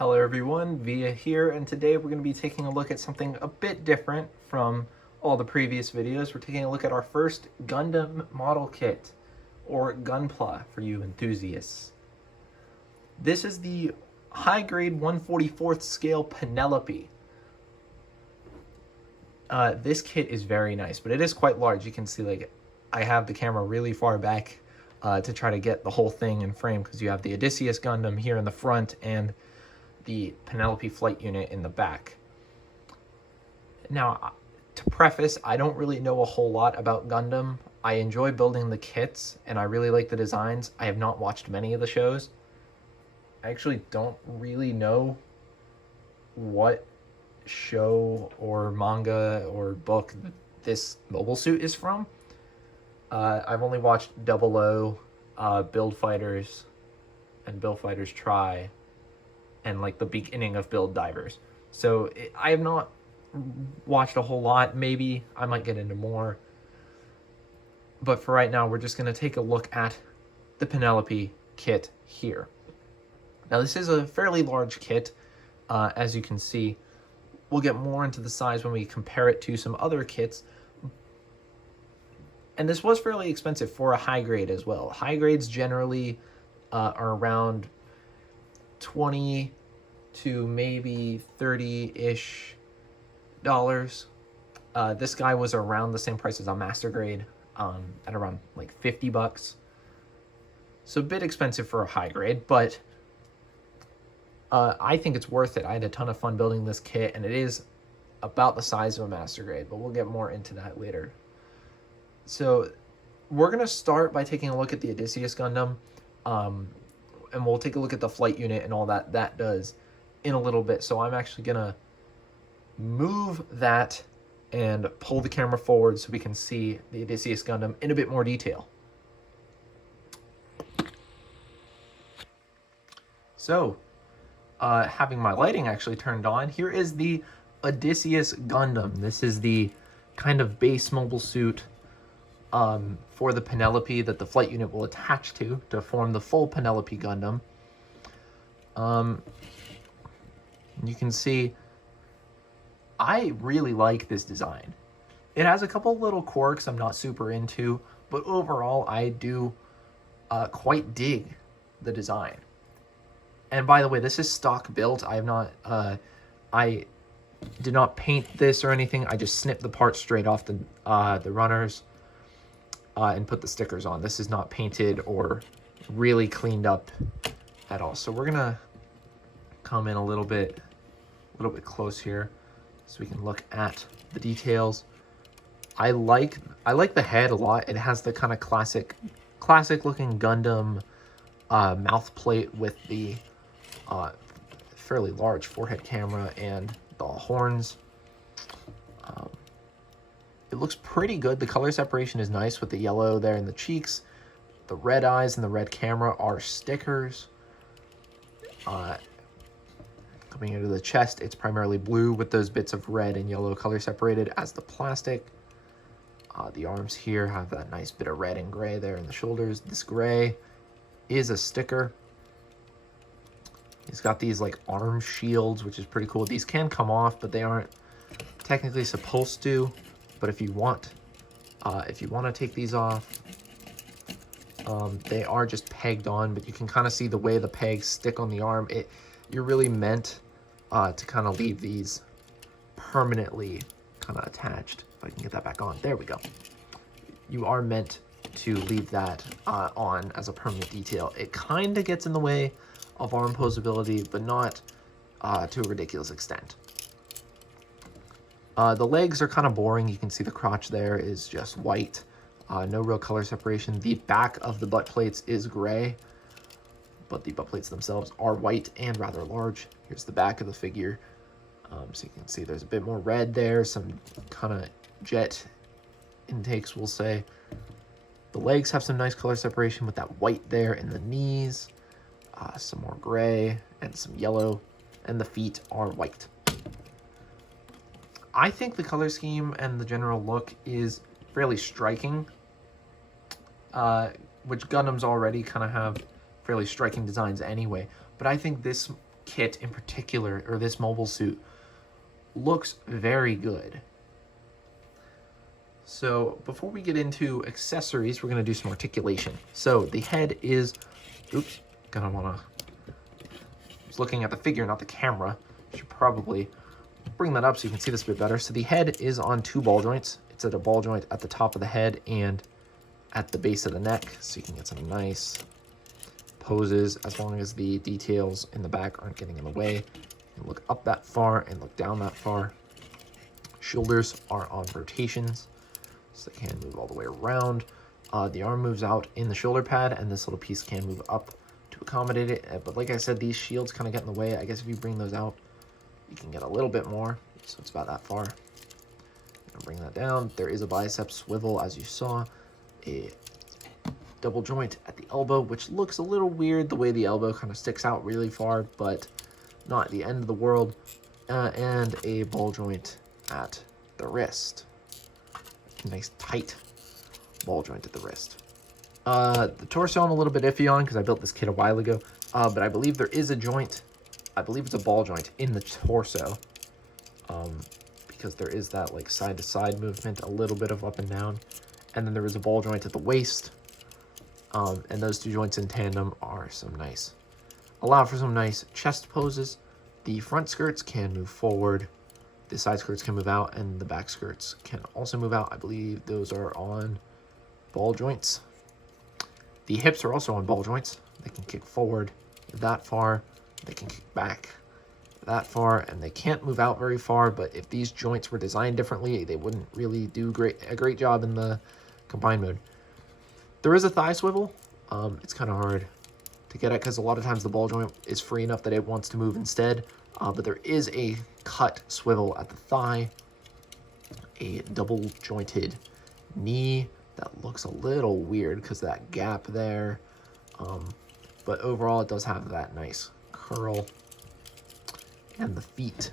Hello everyone, Via here, and today we're going to be taking a look at something a bit different from all the previous videos. We're taking a look at our first Gundam model kit, or Gunpla for you enthusiasts. This is the high-grade 1/44th scale Penelope. This kit is very nice, but it is quite large. You can see, like, I have the camera really far back to try to get the whole thing in frame, because you have the Odysseus Gundam here in the front and the Penelope flight unit in the back. Now, to preface, I don't really know a whole lot about Gundam. I enjoy building the kits, and I really like the designs. I have not watched many of the shows. I actually don't really know what show or manga or book this mobile suit is from. I've only watched 00, Build Fighters, and Build Fighters Try, and like the beginning of Build Divers. So I have not watched a whole lot. Maybe I might get into more. But for right now, we're just going to take a look at the Penelope kit here. Now, this is a fairly large kit, as you can see. We'll get more into the size when we compare it to some other kits. And this was fairly expensive for a high grade as well. High grades generally are around 20 to maybe 30-ish dollars. This guy was around the same price as a master grade, at around like 50 bucks. So a bit expensive for a high grade, but I think it's worth it. I had a ton of fun building this kit, and it is about the size of a master grade, but we'll get more into that later. So we're going to start by taking a look at the Odysseus Gundam, and we'll take a look at the flight unit and all that does in a little bit. So I'm actually going to move that and pull the camera forward so we can see the Odysseus Gundam in a bit more detail. So, having my lighting actually turned on, here is the Odysseus Gundam. This is the kind of base mobile suit for the Penelope that the flight unit will attach to form the full Penelope Gundam. You can see I really like this design. It has a couple little quirks I'm not super into, but overall I do quite dig the design. And by the way, this is stock built. I have not I did not paint this or anything. I just snipped the parts straight off the runners and put the stickers on. This is not painted or really cleaned up at all. So we're gonna come in a little bit close here so we can look at the details. I like the head a lot. It has the kind of classic looking Gundam mouth plate with the fairly large forehead camera and the horns. It looks pretty good. The color separation is nice with the yellow there in the cheeks. The red eyes and the red camera are stickers. Coming into the chest, it's primarily blue with those bits of red and yellow color separated as the plastic. The arms here have that nice bit of red and gray there in the shoulders. This gray is a sticker. He's got these like arm shields, which is pretty cool. These can come off, but they aren't technically supposed to. But if you want to take these off, they are just pegged on, but you can kind of see the way the pegs stick on the arm. You're really meant to kind of leave these permanently kind of attached. If I can get that back on, there we go. You are meant to leave that on as a permanent detail. It kind of gets in the way of arm posability, but not to a ridiculous extent. The legs are kind of boring. You can see the crotch there is just white. No real color separation. The back of the butt plates is gray, but the butt plates themselves are white and rather large. Here's the back of the figure. So you can see there's a bit more red there, some kind of jet intakes, we'll say. The legs have some nice color separation with that white there in the knees. Some more gray and some yellow, and the feet are white. I think the color scheme and the general look is fairly striking, which Gundams already kind of have fairly striking designs anyway. But I think this kit in particular, or this mobile suit, looks very good. So before we get into accessories, we're going to do some articulation. So the head is, oops, gonna want to, I was looking at the figure, not the camera. Should probably bring that up so you can see this a bit better. So the head is on 2 ball joints. It's at a ball joint at the top of the head and at the base of the neck, so you can get some nice poses as long as the details in the back aren't getting in the way. You look up that far and look down that far. Shoulders are on rotations, so they can move all the way around. The arm moves out in the shoulder pad, and this little piece can move up to accommodate it. But like I said, these shields kind of get in the way. I guess if you bring those out, you can get a little bit more. So it's about that far. Bring that down. There is a bicep swivel, as you saw. A double joint at the elbow, which looks a little weird, the way the elbow kind of sticks out really far, but not the end of the world. And a ball joint at the wrist. A nice tight ball joint at the wrist. The torso I'm a little bit iffy on because I built this kit a while ago, but I believe there is a joint. I believe it's a ball joint in the torso, because there is that like side to side movement, a little bit of up and down. And then there is a ball joint at the waist. And those 2 joints in tandem are allow for some nice chest poses. The front skirts can move forward, the side skirts can move out, and the back skirts can also move out. I believe those are on ball joints. The hips are also on ball joints. They can kick forward that far, they can kick back that far, and they can't move out very far, but if these joints were designed differently, they wouldn't really do a great job in the combined mode. There is a thigh swivel. It's kind of hard to get at because a lot of times the ball joint is free enough that it wants to move instead, but there is a cut swivel at the thigh, a double jointed knee that looks a little weird because that gap there, but overall it does have that nice curl. And the feet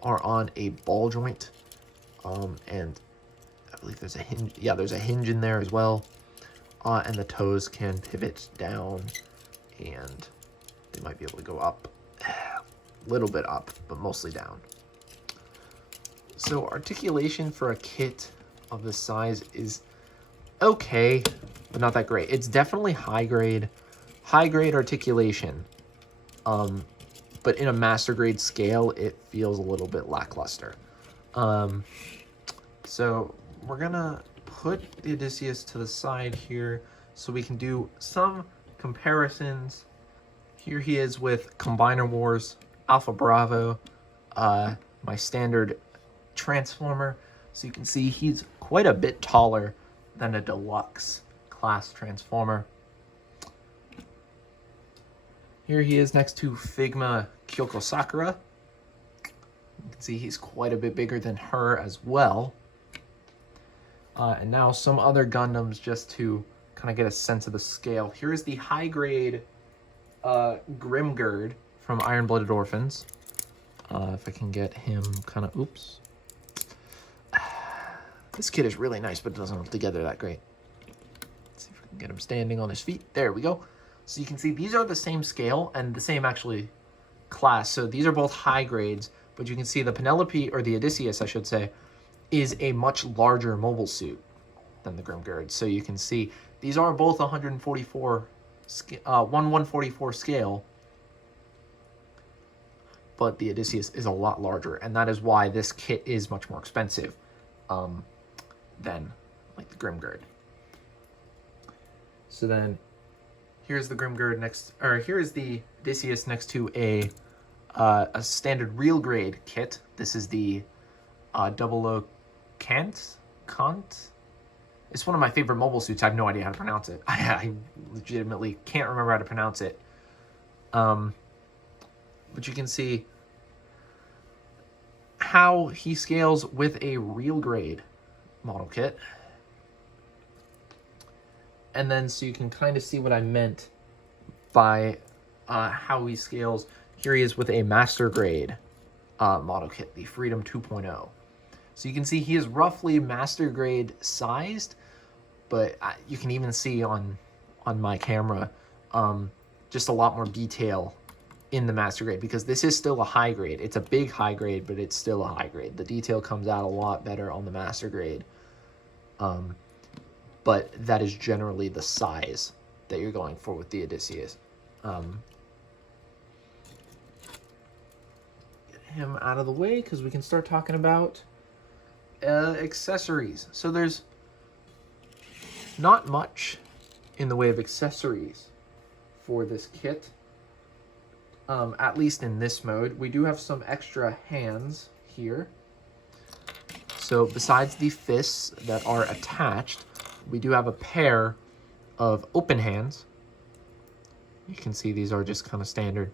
are on a ball joint, and I believe there's a hinge. Yeah, there's a hinge in there as well, and the toes can pivot down, and they might be able to go up, a little bit up, but mostly down. So articulation for a kit of this size is okay, but not that great. It's definitely high grade articulation. But in a master grade scale, it feels a little bit lackluster. So we're gonna put the Odysseus to the side here so we can do some comparisons. Here he is with Combiner Wars, Alpha Bravo, my standard Transformer. So you can see he's quite a bit taller than a deluxe class Transformer. Here he is next to Figma Kyoko Sakura. You can see he's quite a bit bigger than her as well. And now some other Gundams just to kind of get a sense of the scale. Here is the high-grade Grimgird from Iron-Blooded Orphans. If I can get him kind of... Oops. This kid is really nice, but doesn't hold together that great. Let's see if we can get him standing on his feet. There we go. So you can see these are the same scale and the same actually class. So these are both high grades, but you can see the Penelope, or the Odysseus, I should say, is a much larger mobile suit than the Grimgird. So you can see these are both 144 scale, but the Odysseus is a lot larger, and that is why this kit is much more expensive than like the Grimgird. So then here's the Grimgird next, or here's the Odysseus next to a standard real grade kit. This is the 00 Kant. It's one of my favorite mobile suits. I have no idea how to pronounce it. I legitimately can't remember how to pronounce it. But you can see how he scales with a real grade model kit. And then so you can kind of see what I meant by how he scales. Here he is with a master grade model kit, the Freedom 2.0. So you can see he is roughly master grade sized, but you can even see on my camera just a lot more detail in the master grade, because this is still a high grade. It's a big high grade, but it's still a high grade. The detail comes out a lot better on the master grade. But that is generally the size that you're going for with the Odysseus. Get him out of the way because we can start talking about accessories. So there's not much in the way of accessories for this kit, at least in this mode. We do have some extra hands here. So besides the fists that are attached, we do have a pair of open hands. You can see these are just kind of standard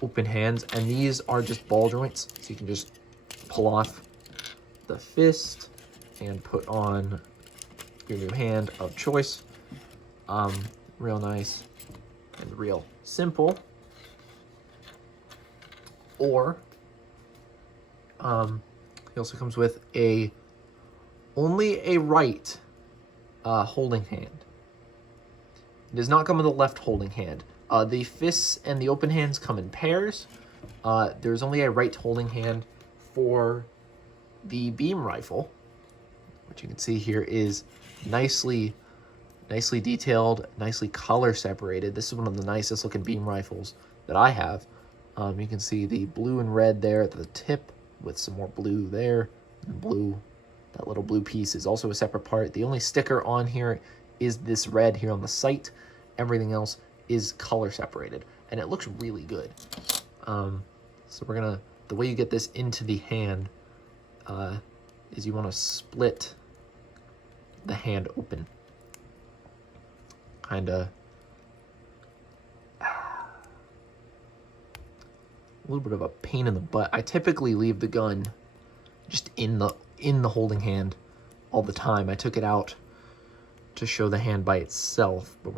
open hands, and these are just ball joints, so you can just pull off the fist and put on your new hand of choice. Real nice and real simple. Or he also comes with only a right holding hand. It does not come with a left holding hand. The fists and the open hands come in pairs. There's only a right holding hand for the beam rifle, which you can see here is nicely detailed, nicely color separated. This is one of the nicest looking beam rifles that I have. You can see the blue and red there at the tip with some more blue there. And blue, that little blue piece is also a separate part. The only sticker on here is this red here on the sight. Everything else is color separated, and it looks really good. So the way you get this into the hand is you want to split the hand open. Kinda a little bit of a pain in the butt. I typically leave the gun just in the holding hand all the time. I took it out to show the hand by itself, but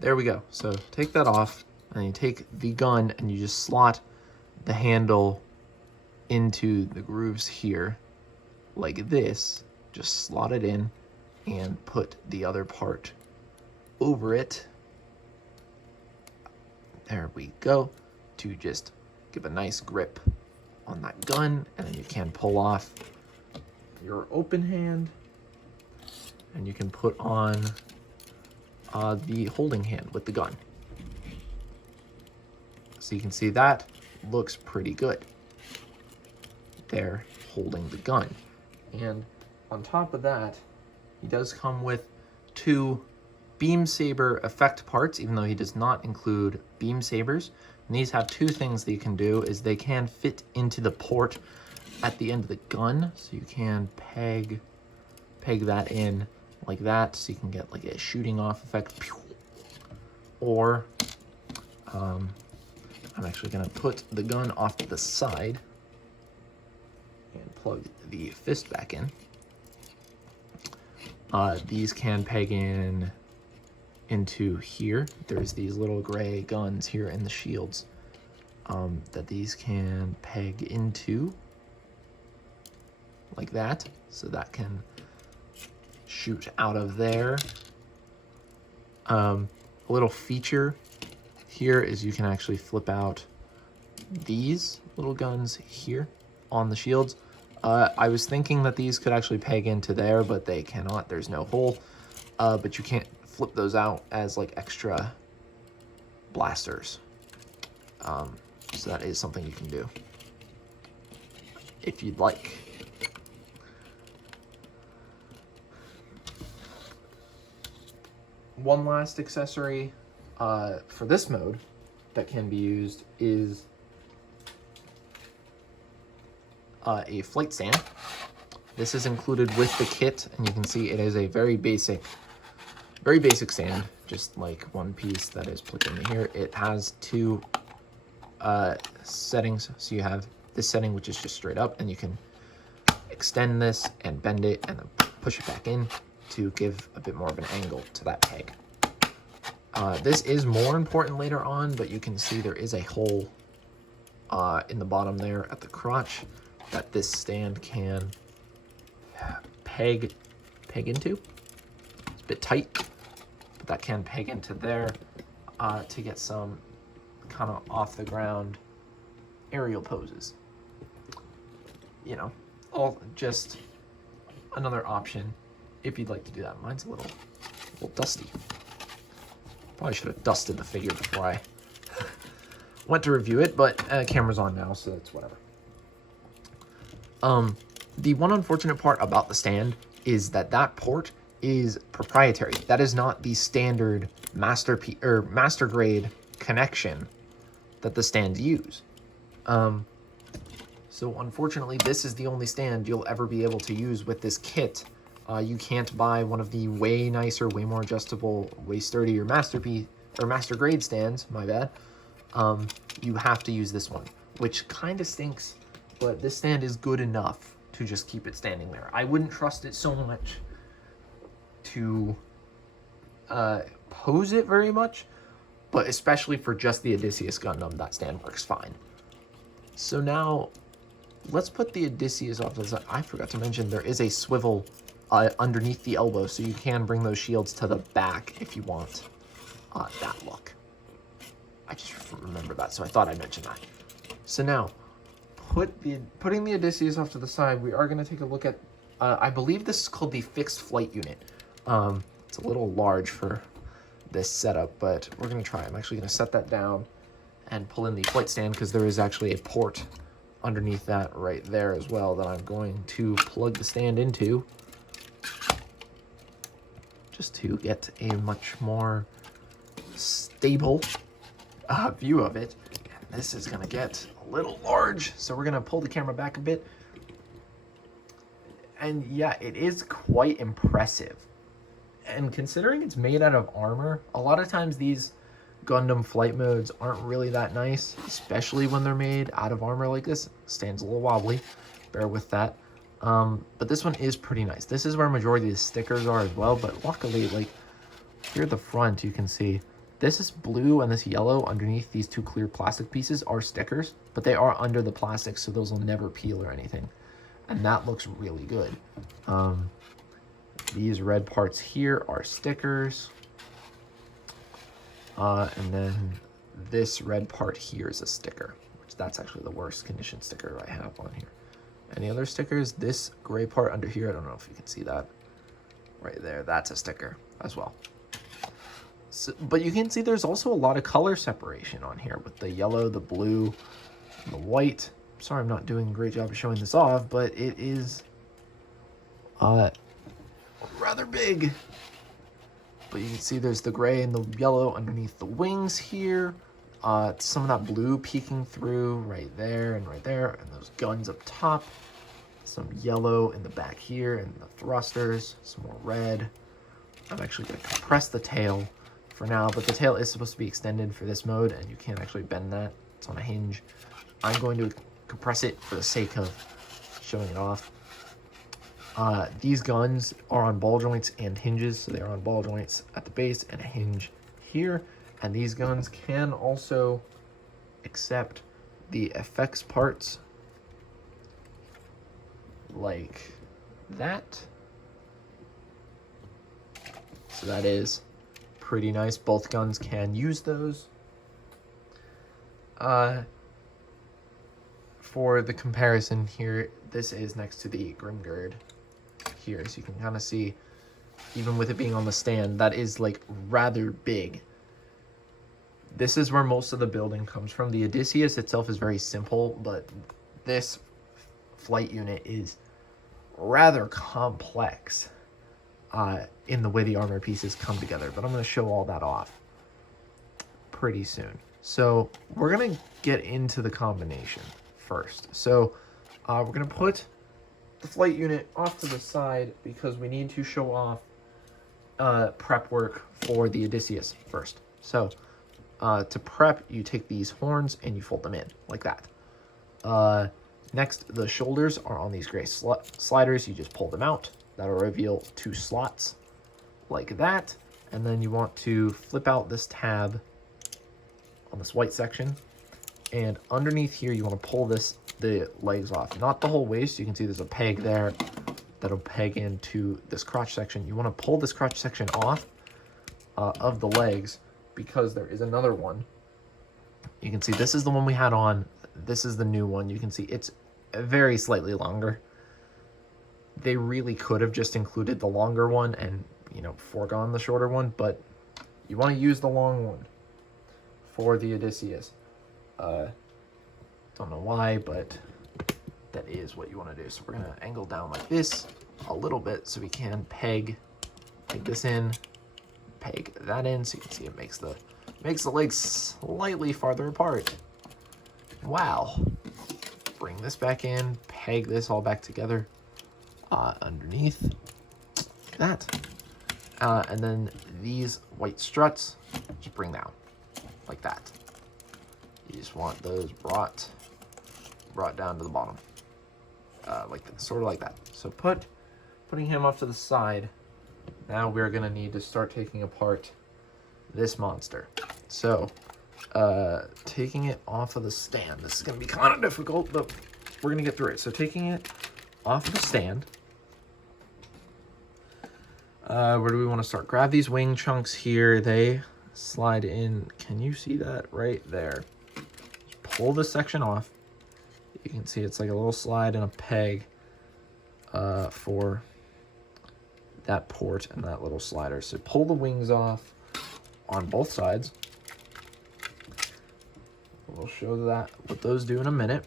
there we go. So take that off, and you take the gun and you just slot the handle into the grooves here like this. Just slot it in and put the other part over it. There we go, to just give a nice grip on that gun, and then you can pull off your open hand, and you can put on the holding hand with the gun. So you can see that looks pretty good there, holding the gun. And on top of that, he does come with 2 beam saber effect parts, even though he does not include beam sabers. And these have 2 things that you can do, is they can fit into the port at the end of the gun, so you can peg that in like that, so you can get like a shooting off effect. Or I'm actually gonna put the gun off to the side and plug the fist back in. These can peg into here. There's these little gray guns here in the shields that these can peg into like that, so that can shoot out of there. A little feature here is you can actually flip out these little guns here on the shields. I was thinking that these could actually peg into there, but they cannot. There's no hole. But you can't flip those out as like extra blasters. So that is something you can do if you'd like. One last accessory for this mode that can be used is a flight stand. This is included with the kit, and you can see it is a very basic stand, just like one piece that is put in here. It has 2 settings, so you have this setting, which is just straight up, and you can extend this and bend it and then push it back in to give a bit more of an angle to that peg. This is more important later on, but you can see there is a hole in the bottom there at the crotch that this stand can peg into. It's a bit tight, but that can peg into there. to get some kind of off the ground aerial poses. You know, all just another option if you'd like to do that. Mine's a little dusty. Probably should have dusted the figure before I went to review it, but camera's on now, so it's whatever. The one unfortunate part about the stand is that port is proprietary. That is not the standard master grade connection that the stands use. So unfortunately, this is the only stand you'll ever be able to use with this kit. You can't buy one of the way nicer, way more adjustable, way sturdier master grade stands, my bad. You have to use this one, which kind of stinks, but this stand is good enough to just keep it standing there. I wouldn't trust it so much to pose it very much, but especially for just the Odysseus Gundam, that stand works fine. So now, let's put the Odysseus off to the side. I forgot to mention there is a swivel underneath the elbow, so you can bring those shields to the back if you want that look. I just remember that, so I thought I mentioned that. So now, putting the Odysseus off to the side, we are going to take a look at, I believe this is called the fixed flight unit. It's a little large for this setup, but we're going to try. I'm actually going to set that down and pull in the flight stand because there is actually a port underneath that right there as well that I'm going to plug the stand into just to get a much more stable view of it. And this is going to get a little large, so we're going to pull the camera back a bit. And yeah, it is quite impressive. And considering it's made out of armor, a lot of times these Gundam flight modes aren't really that nice, especially when they're made out of armor like this. Stands a little wobbly, bear with that. But this one is pretty nice. This is where majority of the stickers are as well, but luckily, like, here at the front, you can see this is blue and this yellow underneath these two clear plastic pieces are stickers, but they are under the plastic, so those will never peel or anything. And that looks really good. These red parts here are stickers. And then this red part here is a sticker, which that's actually the worst condition sticker I have on here. Any other stickers? This gray part under here, I don't know if you can see that. Right there, that's a sticker as well. So, but you can see there's also a lot of color separation on here with the yellow, the blue, and the white. Sorry, I'm not doing a great job of showing this off, but it is rather big. But you can see there's the gray and the yellow underneath the wings here. Some of that blue peeking through right there, and those guns up top. Some yellow in the back here, and the thrusters, some more red. I'm actually going to compress the tail for now, but the tail is supposed to be extended for this mode, and you can't actually bend that. It's on a hinge. I'm going to compress it for the sake of showing it off. These guns are on ball joints and hinges, so they are on ball joints at the base and a hinge here. And these guns can also accept the effects parts like that. So that is pretty nice. Both guns can use those. For the comparison here, this is next to the Grimgird here, so you can kind of see, even with it being on the stand, that is like rather big. This is where most of the building comes from. The Odysseus itself is very simple, but this flight unit is rather complex in the way the armor pieces come together, but I'm going to show all that off pretty soon. So we're going to get into the combination first. So we're going to put the flight unit off to the side because we need to show off prep work for the Odysseus first. So to prep, you take these horns and you fold them in like that. Next, the shoulders are on these gray sliders. You just pull them out. That'll reveal 2 slots like that. And then you want to flip out this tab on this white section. And underneath here, you want to pull the legs off. Not the whole waist. You can see there's a peg there that'll peg into this crotch section. You want to pull this crotch section off of the legs because there is another one. You can see this is the one we had on. This is the new one. You can see it's very slightly longer. They really could have just included the longer one and, you know, foregone the shorter one, but you want to use the long one for the Odysseus. Don't know why, but that is what you want to do. So we're going to angle down like this a little bit so we can peg this in, peg that in, so you can see it makes the legs slightly farther apart. Wow. Bring this back in, peg this all back together underneath that. And then these white struts, just bring down like that. You just want those brought down to the bottom, like this, sort of like that. So putting him off to the side. Now we're gonna need to start taking apart this monster. So, taking it off of the stand. This is gonna be kind of difficult, but we're gonna get through it. So taking it off of the stand. Where do we want to start? Grab these wing chunks here. They slide in. Can you see that right there? Just pull this section off. You can see it's like a little slide and a peg for that port and that little slider. So pull the wings off on both sides. We'll show that what those do in a minute.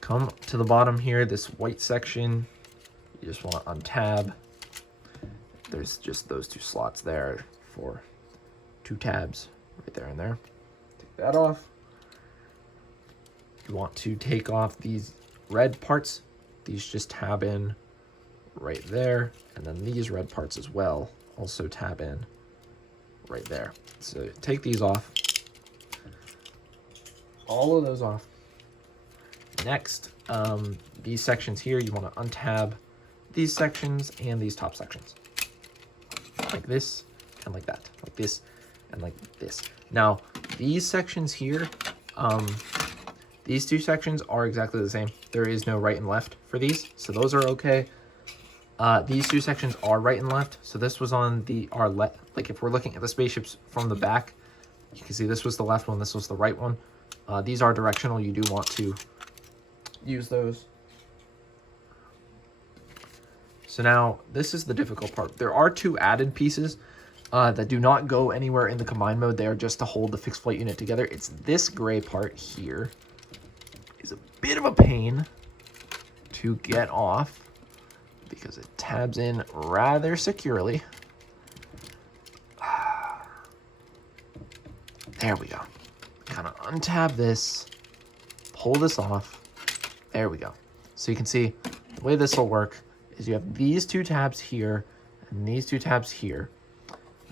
Come to the bottom here, this white section. You just want to untab. There's just those two slots there for two tabs right there and there. Take that off. You want to take off these red parts. These just tab in right there. And then these red parts as well also tab in right there. So take these off. All of those off. Next, these sections here, you want to untab these sections and these top sections. Like this and like that. Like this and like this. Now, these sections here, these two sections are exactly the same. There is no right and left for these, so those are okay. These two sections are right and left. So this was on our left. Like if we're looking at the spaceships from the back, you can see this was the left one, this was the right one. These are directional. You do want to use those. So now this is the difficult part. There are two added pieces that do not go anywhere in the combined mode. They are just to hold the fixed flight unit together. It's this gray part here. Is a bit of a pain to get off because it tabs in rather securely. There we go. Kind of untab this, pull this off. There we go. So you can see the way this will work is you have these two tabs here and these two tabs here.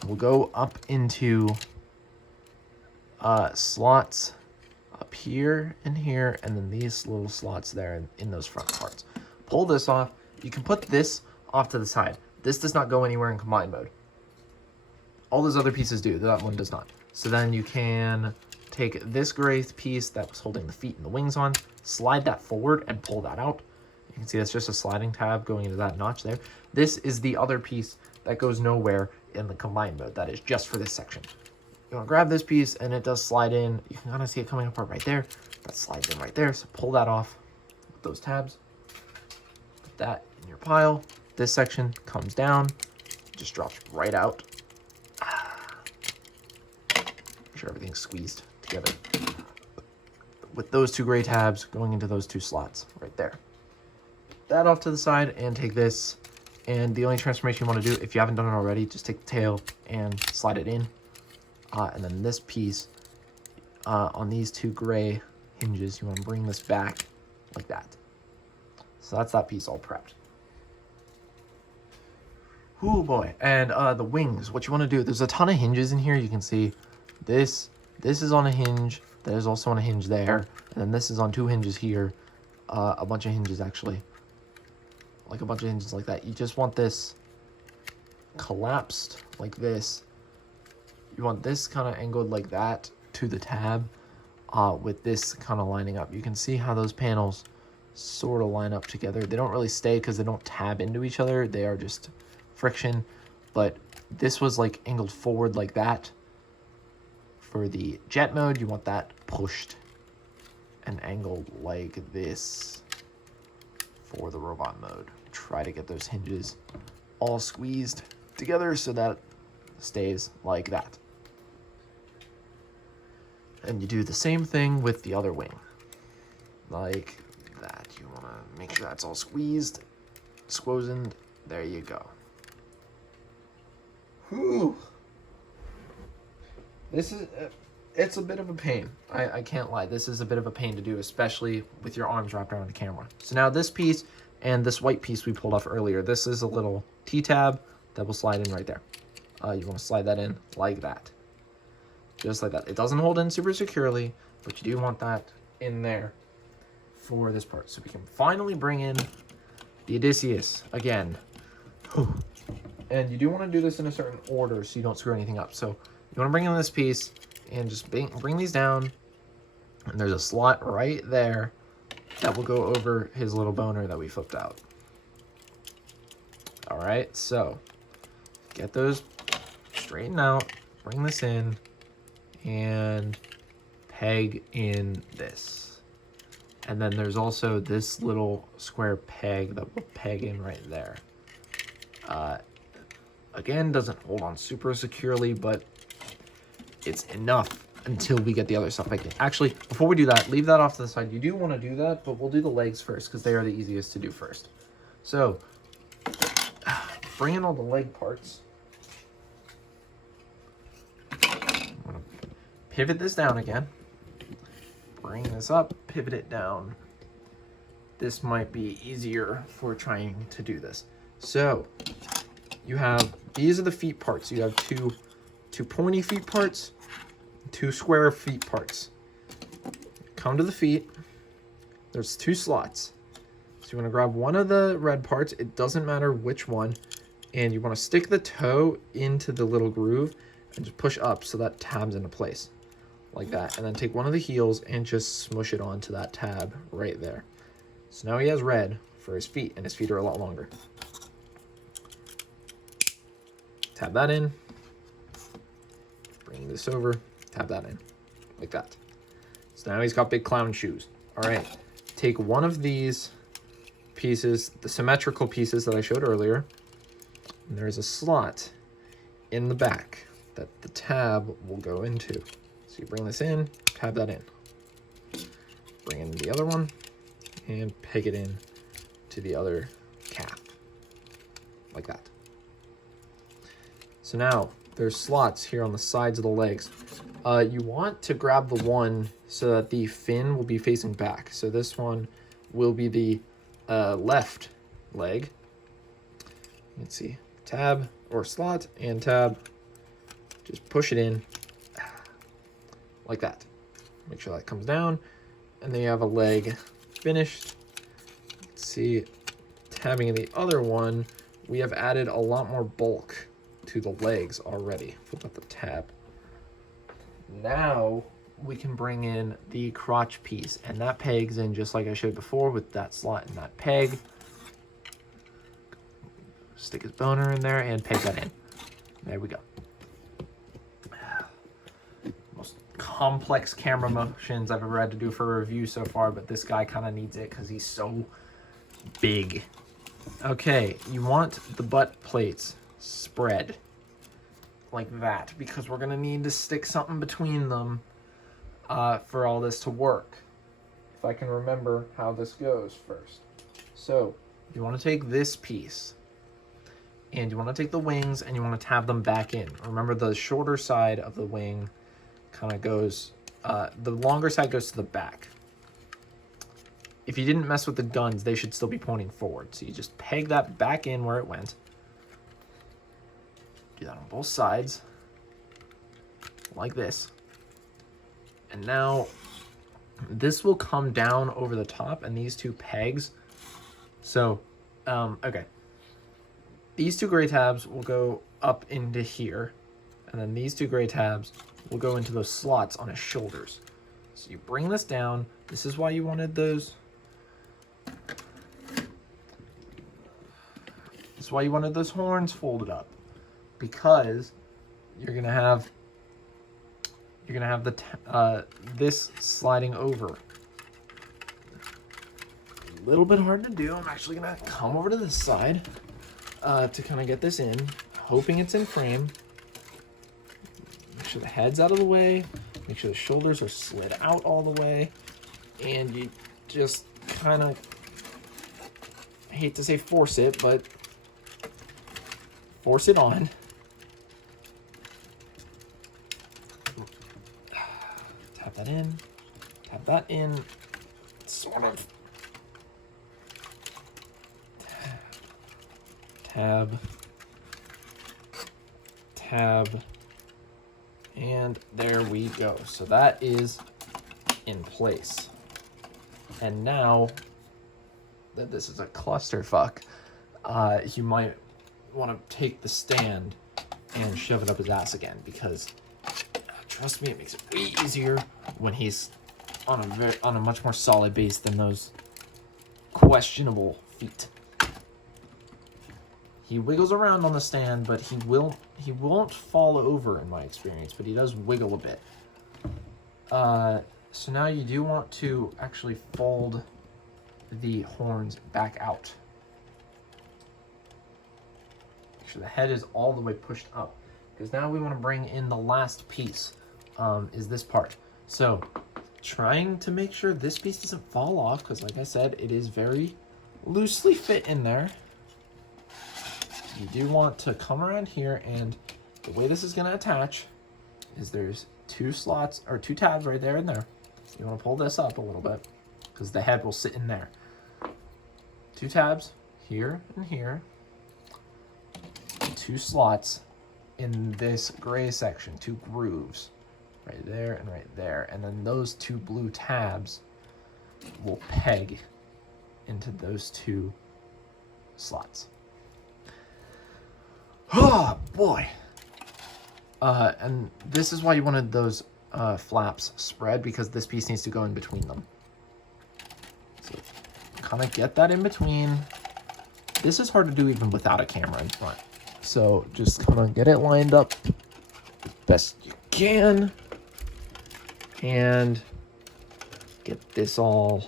We'll go up into slots up here and here, and then these little slots there in those front parts. Pull this off. You can put this off to the side. This does not go anywhere in combined mode. All those other pieces do. That one does not. So then you can take this gray piece that was holding the feet and the wings on, slide that forward and pull that out. You can see that's just a sliding tab going into that notch there. This is the other piece that goes nowhere in the combined mode. That is just for this section. You want to grab this piece and it does slide in. You can kind of see it coming apart right there. That slides in right there. So pull that off with those tabs. Put that in your pile. This section comes down, just drops right out. Make sure everything's squeezed together. With those two gray tabs going into those two slots right there. Put that off to the side and take this. And the only transformation you want to do, if you haven't done it already, just take the tail and slide it in. And then this piece on these two gray hinges, you want to bring this back like that. So that's that piece all prepped. Oh boy. And the wings, what you want to do, there's a ton of hinges in here. You can see this is on a hinge. There's also on a hinge there. And then this is on two hinges here. A bunch of hinges actually. Like a bunch of hinges like that. You just want this collapsed like this. You want this kind of angled like that to the tab with this kind of lining up. You can see how those panels sort of line up together. They don't really stay because they don't tab into each other. They are just friction. But this was like angled forward like that. for the jet mode, you want that pushed and angled like this for the robot mode. Try to get those hinges all squeezed together so that it stays like that. And you do the same thing with the other wing, like that. You want to make sure that's all squeezed, squozened. There you go. Whew. This is, it's a bit of a pain. I can't lie. This is a bit of a pain to do, especially with your arms wrapped around the camera. So now this piece and this white piece we pulled off earlier, this is a little T-tab that will slide in right there. You want to slide that in like that. Just like that. It doesn't hold in super securely, but you do want that in there for this part. So we can finally bring in the Odysseus again. Whew. And you do want to do this in a certain order so you don't screw anything up. So you want to bring in this piece and just bring these down. And there's a slot right there that will go over his little boner that we flipped out. All right, so get those straightened out, bring this in, and peg in this. And then there's also this little square peg that will peg in right there. Again, doesn't hold on super securely, but it's enough until we get the other stuff. Actually, before we do that, leave that off to the side. You do want to do that, but we'll do the legs first because they are the easiest to do first. So, bring in all the leg parts. I'm gonna pivot this down again. Bring this up, pivot it down. This might be easier for trying to do this. So, you have, these are the feet parts. You have two pointy feet parts, two square feet parts. Come to the feet. There's two slots. So you want to grab one of the red parts. It doesn't matter which one. And you want to stick the toe into the little groove and just push up so that tabs into place. Like that. And then take one of the heels and just smush it onto that tab right there. So now he has red for his feet, and his feet are a lot longer. Tab that in. Bring this over. Tab that in. Like that. So now he's got big clown shoes. All right. Take one of these pieces, the symmetrical pieces that I showed earlier, and there's a slot in the back that the tab will go into. So you bring this in, tab that in. Bring in the other one, and peg it in to the other calf. Like that. So now, there's slots here on the sides of the legs. You want to grab the one so that the fin will be facing back. So this one will be the left leg. You can see tab or slot and tab. Just push it in like that. Make sure that comes down. And then you have a leg finished. Let's see, tabbing in the other one, we have added a lot more bulk to the legs already. Flip up the tab. Now we can bring in the crotch piece, and that pegs in just like I showed before with that slot and that peg. Stick his boner in there and peg that in. There we go. Most complex camera motions I've ever had to do for a review so far, but this guy kind of needs it because he's so big. Okay, you want the butt plates spread like that because we're gonna need to stick something between them for all this to work. If I can remember how this goes first. So you want to take this piece and you want to take the wings and you want to tab them back in. Remember, the shorter side of the wing kind of goes, the longer side goes to the back. If you didn't mess with the guns, they should still be pointing forward. So you just peg that back in where it went. Do that on both sides, like this. And now this will come down over the top, and these two pegs. So, okay. These two gray tabs will go up into here, and then these two gray tabs will go into those slots on his shoulders. So you bring this down. This is why you wanted those. This is why you wanted those horns folded up, because you're gonna have you're gonna have the this sliding over. A little bit hard to do. I'm actually gonna come over to this side to kind of get this in, hoping it's in frame. Make sure the head's out of the way. Make sure the shoulders are slid out all the way, and you just kind of, I hate to say force it, but force it on. Tap that in. Tap that in. Sort of. Tab. Tab. And there we go. So that is in place. And now that this is a clusterfuck, you might want to take the stand and shove it up his ass again, because trust me, it makes it way easier when he's on a much more solid base than those questionable feet. He wiggles around on the stand, but he won't fall over in my experience, but he does wiggle a bit. So now you do want to actually fold the horns back out. Make sure the head is all the way pushed up, because now we want to bring in the last piece, is this part. So trying to make sure this piece doesn't fall off, because like I said, it is very loosely fit in there. You do want to come around here, and the way this is going to attach is there's two slots, or two tabs right there and there. You want to pull this up a little bit, because the head will sit in there. Two tabs here and here. Two slots in this gray section, two grooves right there and right there. And then those two blue tabs will peg into those two slots. Oh boy. And this is why you wanted those flaps spread, because this piece needs to go in between them. So kind of get that in between. This is hard to do even without a camera in front. So just kind of get it lined up as best you can. And get this all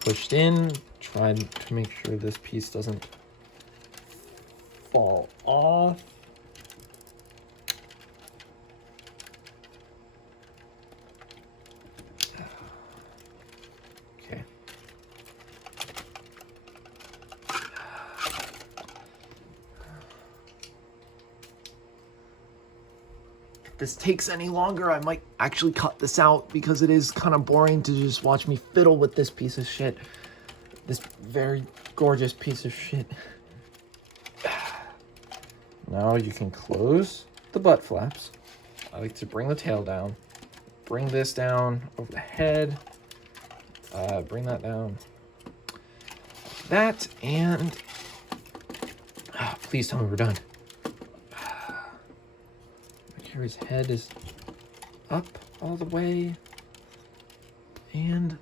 pushed in. Try to make sure this piece doesn't fall off. Okay. If this takes any longer, I might actually cut this out, because it is kind of boring to just watch me fiddle with this piece of shit. This very gorgeous piece of shit. Now you can close the butt flaps. I like to bring the tail down, bring this down over the head, bring that down, like that, and please tell me we're done. Make sure his head is up all the way, and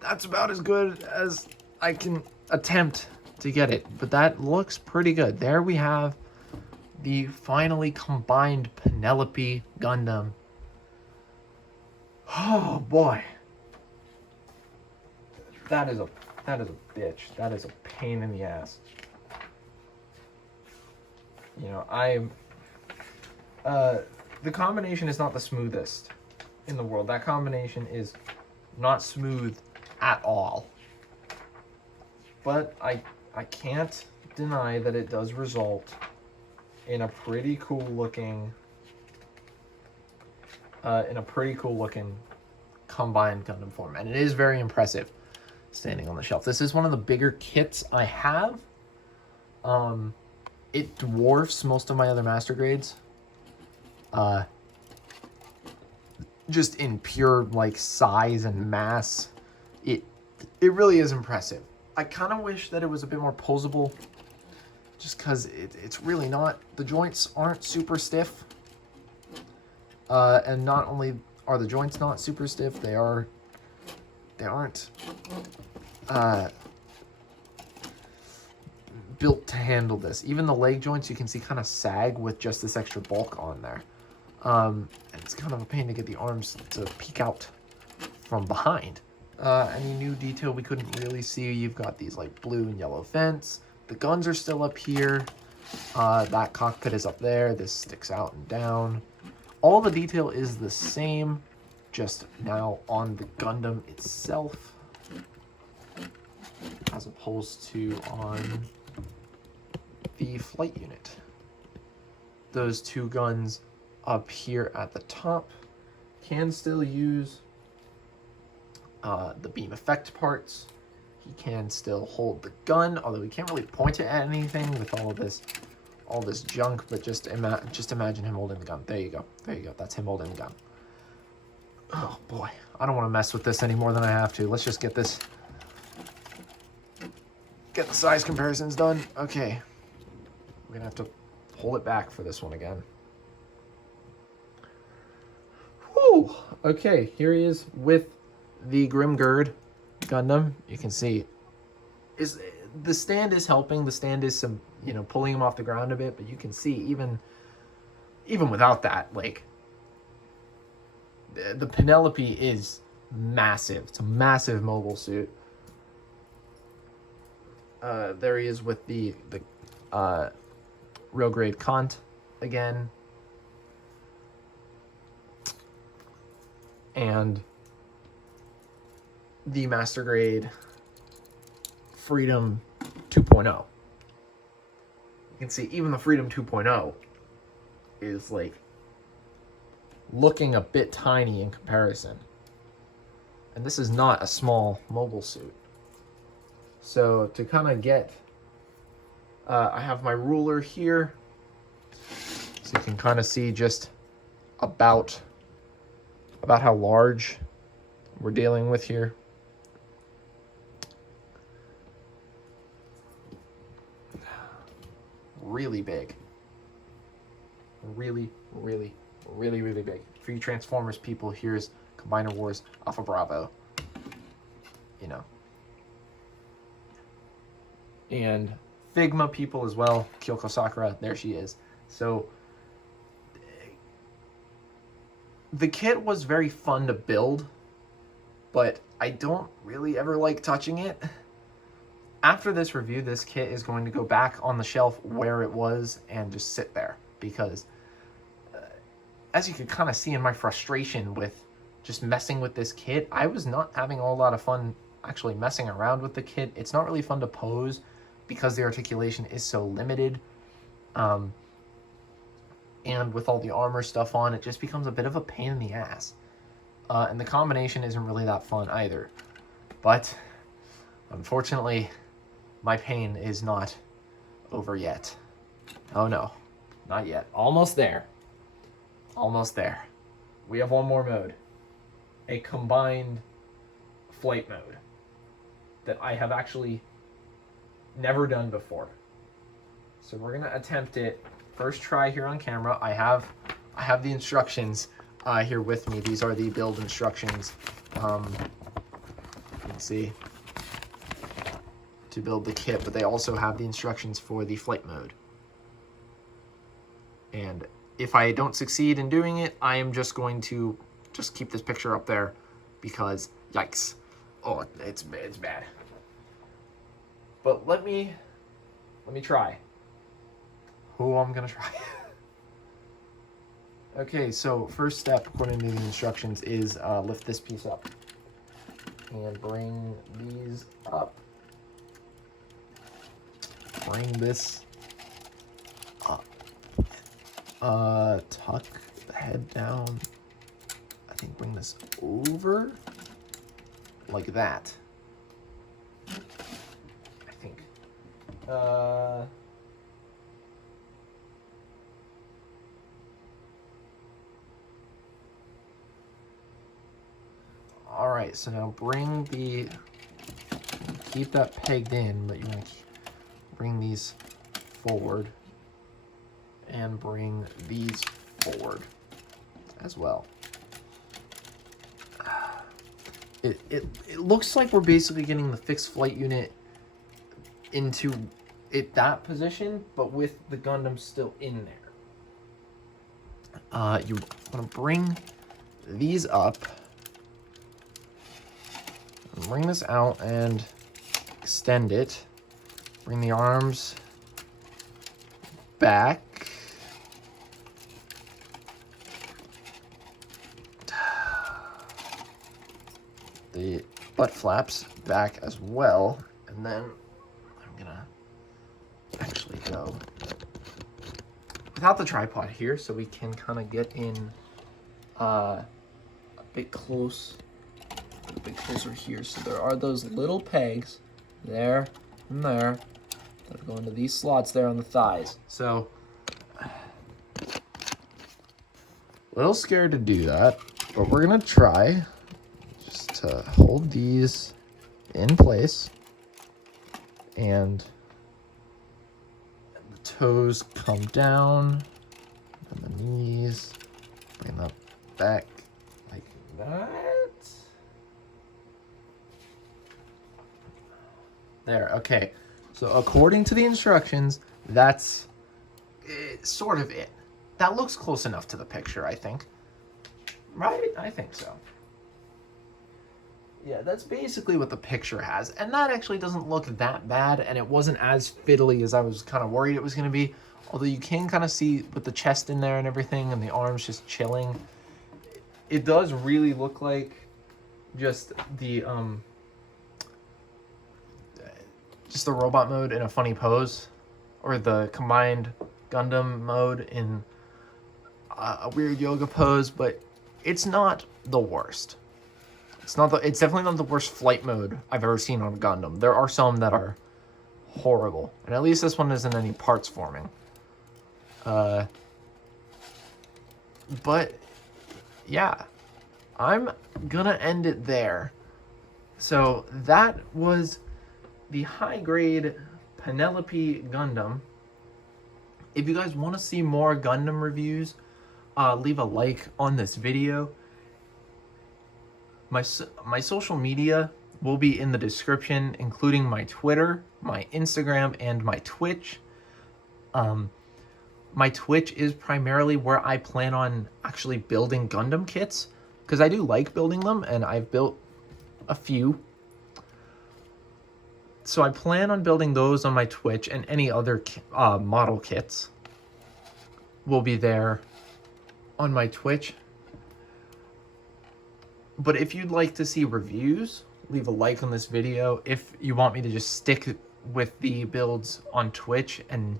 that's about as good as I can attempt to get it, but that looks pretty good. There we have the finally combined Penelope Gundam. Oh boy, that is a bitch. That is a pain in the ass. You know, the combination is not the smoothest in the world. That combination is not smooth at all. But I can't deny that it does result in a pretty cool looking combined Gundam form, and it is very impressive standing on the shelf. This is one of the bigger kits I have. It dwarfs most of my other master grades. Just in pure like size and mass, it really is impressive. I kind of wish that it was a bit more posable, just because it's really not. The joints aren't super stiff. And not only are the joints not super stiff, they aren't built to handle this. Even the leg joints, you can see kind of sag with just this extra bulk on there. And it's kind of a pain to get the arms to peek out from behind. Any new detail we couldn't really see, you've got these like blue and yellow vents. The guns are still up here. That cockpit is up there. This sticks out and down. All the detail is the same, just now on the Gundam itself, as opposed to on the flight unit. Those two guns up here at the top can still use the beam effect parts. He can still hold the gun, although he can't really point it at anything with all this junk. But just imagine him holding the gun. There you go. There you go. That's him holding the gun. Oh boy, I don't want to mess with this any more than I have to. Let's just get the size comparisons done. Okay, we're gonna have to pull it back for this one again. Whew. Okay, here he is with the Grimgird Gundam. You can see the stand is helping. The stand is some, pulling him off the ground a bit, but you can see even without that, like, the Penelope is massive. It's a massive mobile suit. There he is with the real grade Kant again. And the master grade Freedom 2.0. You can see even the Freedom 2.0 is like looking a bit tiny in comparison. And this is not a small mobile suit. So to kind of get, I have my ruler here, so you can kind of see just about how large we're dealing with here. Really big. Really, really, really, really big. For you Transformers people, here's Combiner Wars Alpha Bravo. And Figma people as well, Kyoko Sakura, there she is. So the kit was very fun to build, but I don't really ever like touching it. After this review, this kit is going to go back on the shelf where it was and just sit there, because as you can kind of see in my frustration with just messing with this kit, I was not having a whole lot of fun actually messing around with the kit. It's not really fun to pose because the articulation is so limited. And with all the armor stuff on, it just becomes a bit of a pain in the ass. And the combination isn't really that fun either. But unfortunately, my pain is not over yet. Oh no, not yet. Almost there. Almost there. We have one more mode. A combined flight mode that I have actually never done before. So we're gonna attempt it. First try here on camera. I have the instructions here with me. These are the build instructions. You can see, to build the kit, but they also have the instructions for the flight mode. And if I don't succeed in doing it, I am just going to just keep this picture up there because yikes. Oh, it's bad. But let me try. Oh, I'm gonna try. Okay, so first step according to the instructions is lift this piece up and bring these up. Bring this up. Tuck the head down. I think bring this over like that. I think. All right, so now keep that pegged in, but you want to bring these forward and bring these forward as well. It looks like we're basically getting the fixed flight unit into that position, but with the Gundam still in there. You want to bring these up, bring this out and extend it. Bring the arms back. The butt flaps back as well. And then I'm gonna actually go without the tripod here so we can kind of get in a bit closer here. So there are those little pegs there and there that go into these slots there on the thighs. So a little scared to do that, but we're gonna try just to hold these in place and the toes come down and the knees, bring them back like that. There, okay. So according to the instructions, that's sort of it. That looks close enough to the picture, I think. Right? I think so. Yeah, that's basically what the picture has. And that actually doesn't look that bad, and it wasn't as fiddly as I was kind of worried it was going to be. Although you can kind of see with the chest in there and everything, and the arms just chilling. It does really look like just the robot mode in a funny pose, or the combined Gundam mode in a weird yoga pose, but it's not the worst. It's definitely not the worst flight mode I've ever seen on Gundam. There are some that are horrible, and at least this one isn't any parts forming. But yeah, I'm gonna end it there. So that was the high grade Penelope Gundam. If you guys want to see more Gundam reviews, leave a like on this video. My social media will be in the description, including my Twitter, my Instagram, and my Twitch. My Twitch is primarily where I plan on actually building Gundam kits, because I do like building them, and I've built a few. So I plan on building those on my Twitch, and any other model kits will be there on my Twitch. But if you'd like to see reviews, leave a like on this video. If you want me to just stick with the builds on Twitch and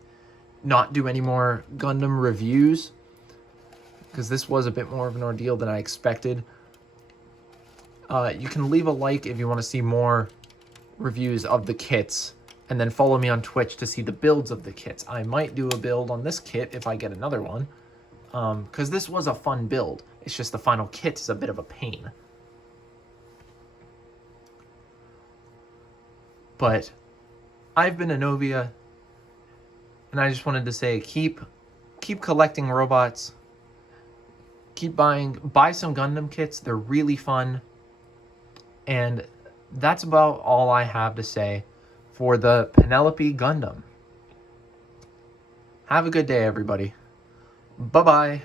not do any more Gundam reviews, because this was a bit more of an ordeal than I expected, you can leave a like if you want to see more reviews of the kits, and then follow me on Twitch to see the builds of the kits. I might do a build on this kit if I get another one, because this was a fun build. It's just the final kit is a bit of a pain. But I've been Anovia, and I just wanted to say, keep collecting robots. Buy some Gundam kits. They're really fun. And that's about all I have to say for the Penelope Gundam. Have a good day, everybody. Bye-bye.